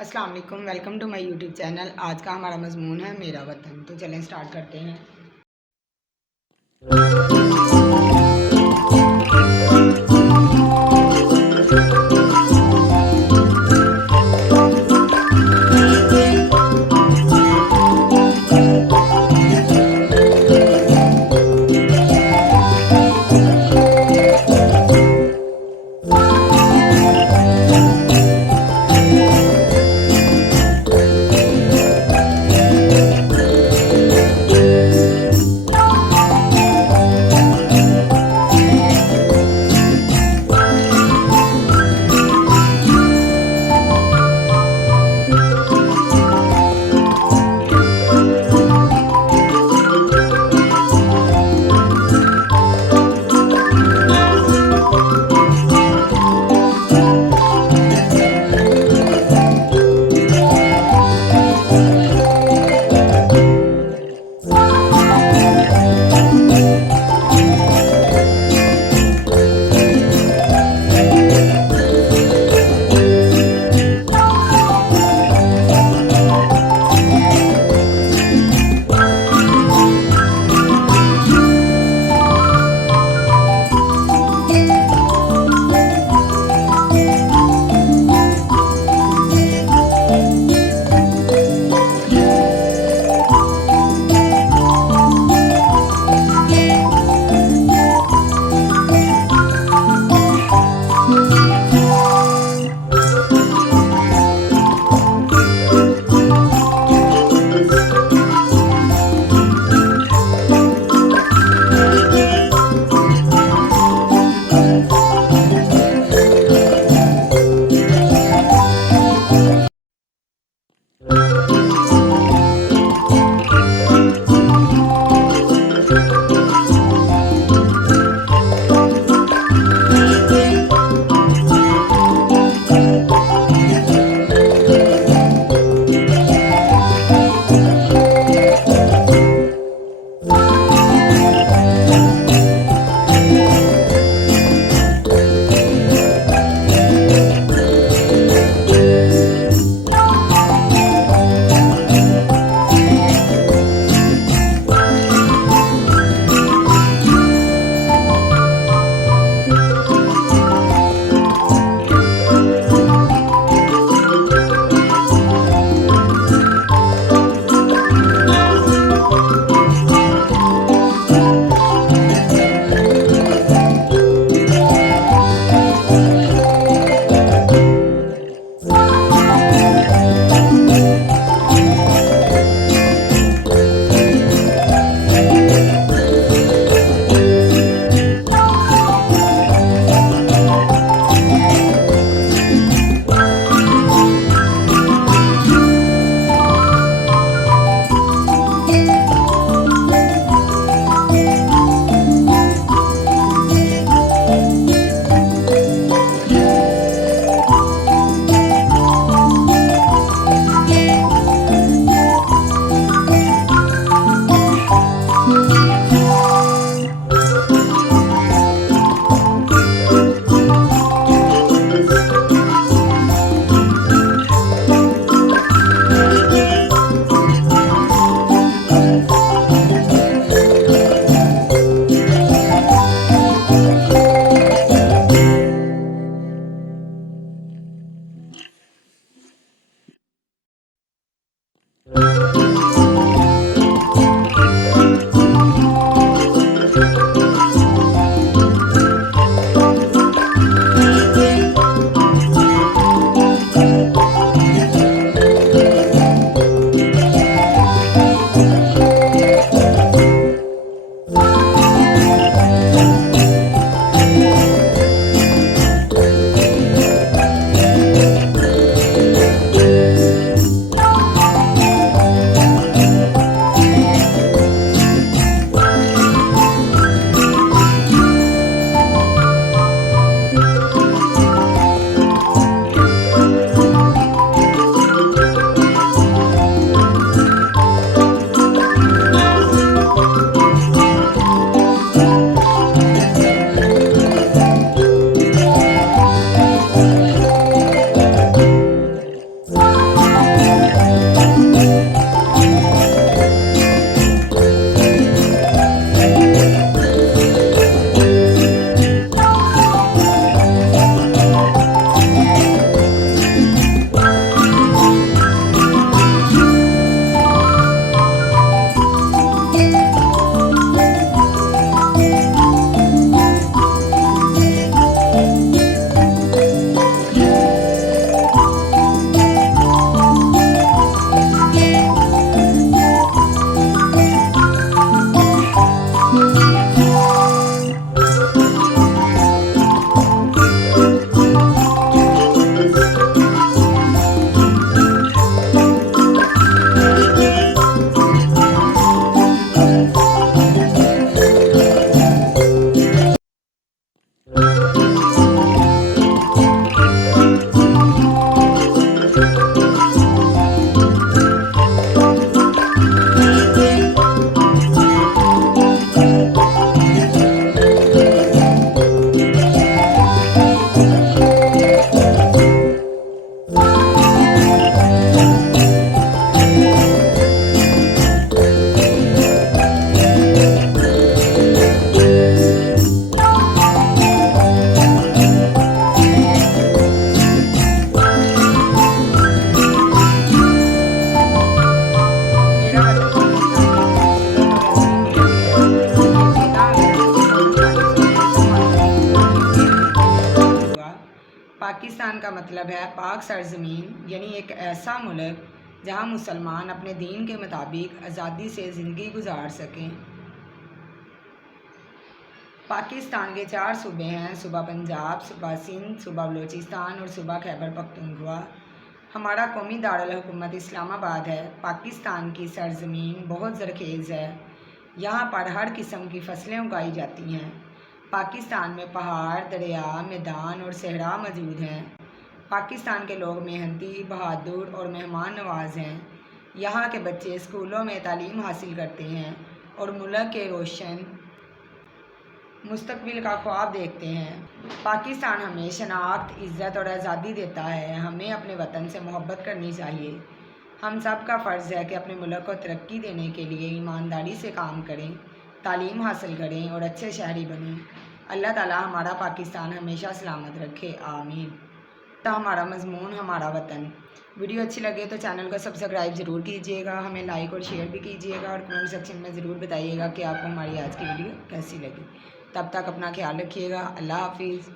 अस्सलाम वालेकुम, welcome to my YouTube channel. आज का हमारा मजमून है मेरा वतन। तो चलें स्टार्ट करते हैं। मतलब है पाक सरजमीन, यानी एक ऐसा मुल्क जहाँ मुसलमान अपने दीन के मुताबिक आज़ादी से ज़िंदगी गुजार सकें। पाकिस्तान के 4 सूबे हैं, सूबा पंजाब, सूबा सिंध, सूबा बलूचिस्तान और सूबा खैबर पख्तूनख्वा। हमारा कौमी दारुल हुकूमत इस्लामाबाद है। पाकिस्तान की सरजमीन बहुत ज़रखेज़ है। यहाँ पर हर किस्म की फसलें उगाई जाती हैं। पाकिस्तान में पहाड़, दरिया, मैदान और सहरा मौजूद हैं। पाकिस्तान के लोग मेहनती, बहादुर और मेहमान नवाज हैं। यहाँ के बच्चे स्कूलों में तालीम हासिल करते हैं और मुल्क के रोशन मुस्तकबिल का ख्वाब देखते हैं। पाकिस्तान हमें शनाख्त, इज़्ज़त और आज़ादी देता है। हमें अपने वतन से मोहब्बत करनी चाहिए। हम सब का फ़र्ज़ है कि अपने मुल्क को तरक्की देने के लिए ईमानदारी से काम करें, तालीम हासिल करें और अच्छे शहरी बनें। अल्लाह ताला हमारा पाकिस्तान हमेशा सलामत रखे, आमीन। तो हमारा मज़मून हमारा वतन। वीडियो अच्छी लगे तो चैनल को सब्सक्राइब ज़रूर कीजिएगा, हमें लाइक और शेयर भी कीजिएगा और कमेंट सेक्शन में ज़रूर बताइएगा कि आपको हमारी आज की वीडियो कैसी लगी। तब तक अपना ख्याल रखिएगा। अल्लाह हाफिज़।